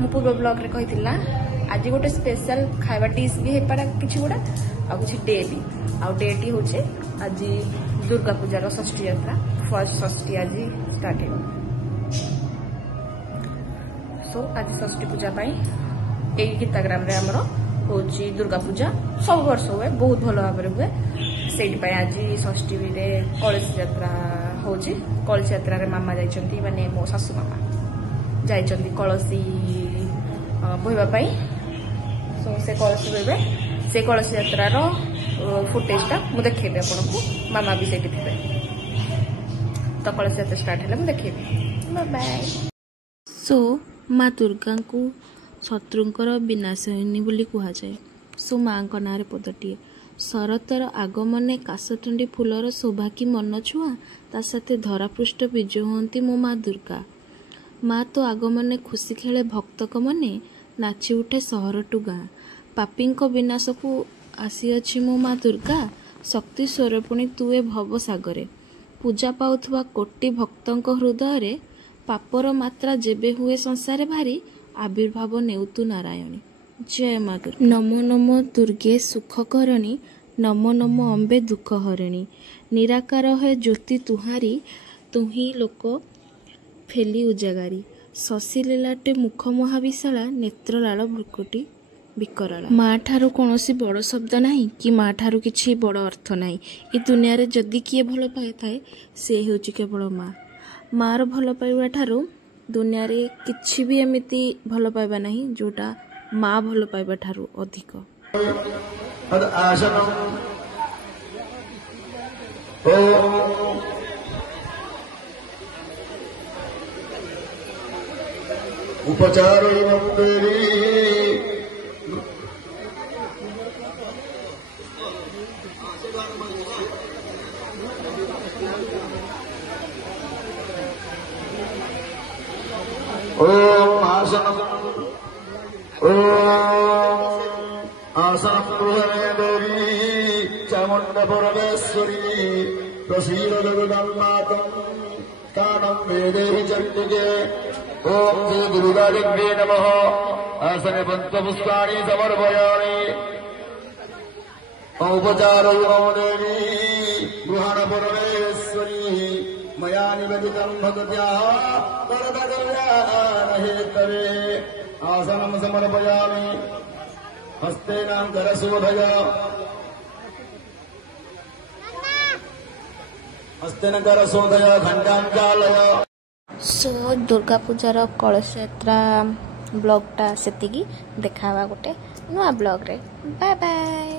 मु पूर्व ब्लॉग रे कही आज गोटे स्पेशल खाଇବା डिश भी हेपारा किछि गोटा आ किछि डे भी आ डे टी होचे आज दुर्गा पूजार षष्ठी यात्रा फर्स्ट षष्ठी आज स्टार्ट हो सो आज षष्ठी पूजा पाई ए गीताग्राम रे हमरो होची दुर्गा पूजा सब वर्ष हुए बहुत भलो भाबरे हुए सेठी पाई आज षष्ठी रे कलश यात्रा होची कलश यात्रा रे मामा जाइचंती माने मो सासु मामा जाइचंती कलसी बोहिबा पाई सो से कलश बोहिबे से कलश यात्रा रो फुटेजटा मु देखेबे आपनको मामा भी सेठी थिबे तो कलश यात्रा स्टार्ट हेले मु देखेबे बाय बाय। सो माँ दुर्गा को शत्रुंकर विनाशिनी बोली कह जाए। सो माँ ना पदटीए शरतर आगमने काशतुंडी फूलर शोभा की मन छुआ ता साथे धरापृष्ठ विजय होती मो माँ दुर्गा। माँ तो आगमने खुशी खेले भक्तक मने नाची उठे सहर टू गाँ पापी विनाश को आसी अच्छी मो माँ दुर्गा शक्ति स्वरूपिणी तुए भव सागरे पूजा पाउथुवा कोटि भक्तंक हृदय पापर मात्रा जेबे हुए संसारे भारी आविर्भाव नेउतु नारायणी। जय माँ दुर्गा। नमो नमो दुर्गे सुख करणी नमो नमो अम्बे दुख हरिणी निराकार है ज्योति तुहारी तुही लोक फेली उजागारी शशि लीलाटे मुख महाविशाला नेत्र लाल भ्रुकुटी विकराला। माँ ठारू कौनसी बड़ शब्द नहीं कि माँ ठारू किछि बड़ अर्थ नहीं। ए दुनिया रे जदि किए भल पाए थाए से हेउची केवल माँ। मार भल पाइबा ठारू दुनिया रे किछि भी एमिति भल पाइबा नहीं जोटा माँ भल पाइबा ठारू अधिक। उपचार आसनम गृहणे देवी चामुंड परमेश्वरी प्रसीद जगदम्मातम तानम वेदेहि चंडिके ओम श्री दुर्गा देव्ये नमः। आसने पंचपुष्पाणि समर्पयामि उपचारयुगो देवी गृहण परमेश्वरी मया निवेदितं भगवत्याः वरदकल्याणहेतवे आसनं समर्पयामि हस्तेन करशोधय हस्तेन करशोधय घंटाञ्चालय। सो दुर्गा पूजार कलश यात्रा ब्लॉगटा सेतिकी देखावा गोटे नुआ ब्लॉग रे बाय बाय।